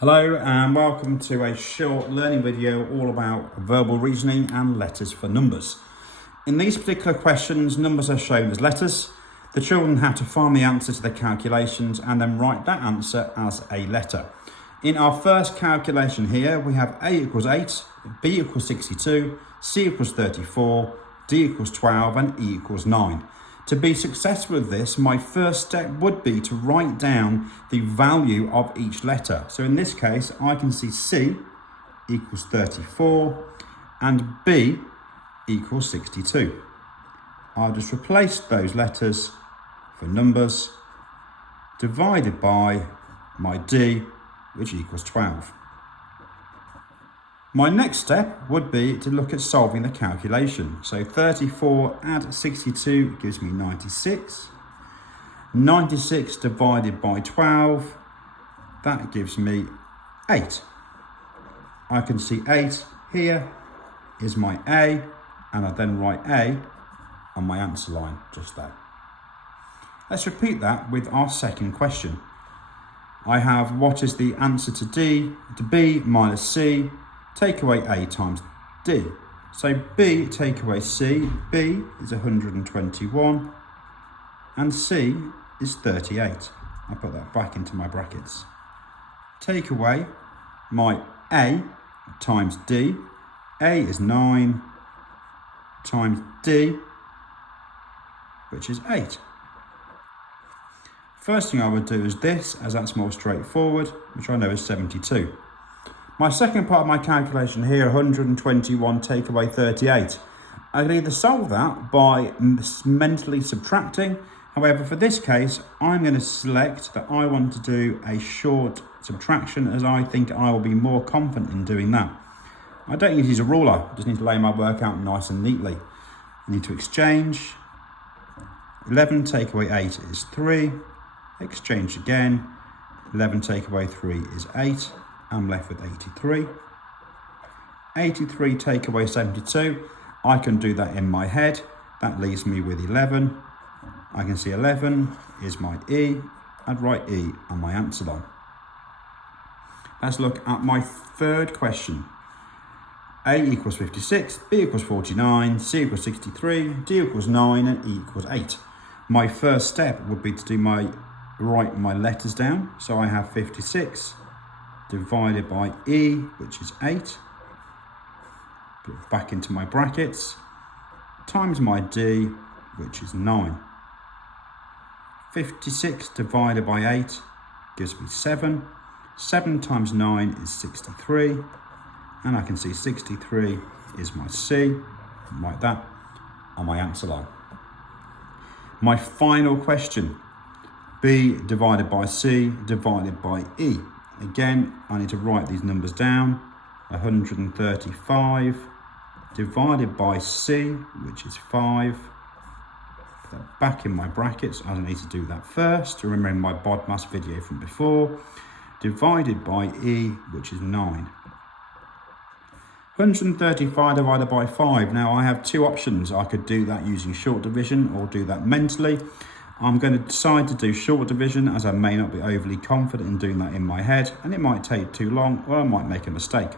Hello and welcome to a short learning video all about verbal reasoning and letters for numbers. In these particular questions, numbers are shown as letters. The children have to find the answer to the calculations and then write that answer as a letter. In our first calculation here, we have A equals 8, B equals 62, C equals 34, D equals 12 and E equals 9. To be successful with this, my first step would be to write down the value of each letter. So in this case, I can see C equals 34 and B equals 62. I'll just replace those letters for numbers divided by my D, which equals 12. My next step would be to look at solving the calculation. So 34 add 62 gives me 96. 96 divided by 12, that gives me 8. I can see 8 here is my A, and I then write A on my answer line just there. Let's repeat that with our second question. I have what is the answer to B minus C, take away A times D. So B take away C, B is 121 and C is 38. I'll put that back into my brackets. Take away my A times D. A is 9 times D, which is 8. First thing I would do is this, as that's more straightforward, which I know is 72. My second part of my calculation here, 121 take away 38. I can either solve that by mentally subtracting. However, for this case, I'm going to select that I want to do a short subtraction, as I think I will be more confident in doing that. I don't need to use a ruler, I just need to lay my work out nice and neatly. I need to exchange. 11 take away 8 is 3. Exchange again. 11 take away 3 is 8. I'm left with 83. 83 take away 72. I can do that in my head. That leaves me with 11. I can see 11 is my E. I'd write E on my answer line. Let's look at my third question. A equals 56, B equals 49, C equals 63, D equals 9 and E equals 8. My first step would be to write my letters down. So I have 56 divided by E, which is 8, put it back into my brackets, times my D, which is 9. 56 divided by 8 gives me 7. 7 times 9 is 63, and I can see 63 is my C, like that, on my answer line. My final question, B divided by C divided by E. Again, I need to write these numbers down. 135 divided by C, which is 5. Put that back in my brackets. I need to do that first, remembering my BODMAS video from before. Divided by E, which is 9. 135 divided by 5. Now I have two options. I could do that using short division or do that mentally. I'm going to decide to do short division, as I may not be overly confident in doing that in my head, and it might take too long, or I might make a mistake.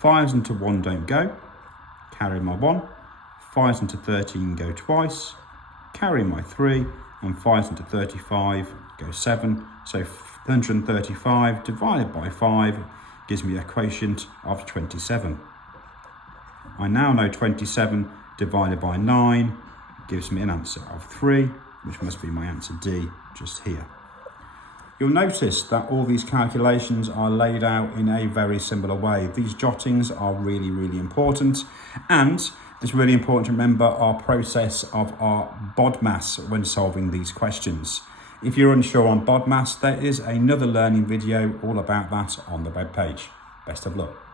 5s into 1 don't go, carry my 1. 5s into 13 go twice, carry my 3, and 5s into 35 go 7. So 135 divided by 5 gives me a quotient of 27. I now know 27 divided by 9 gives me an answer of 3, which must be my answer D just here. You'll notice that all these calculations are laid out in a very similar way. These jottings are really, really important, and it's really important to remember our process of our BODMAS when solving these questions. If you're unsure on BODMAS, there is another learning video all about that on the webpage. Best of luck.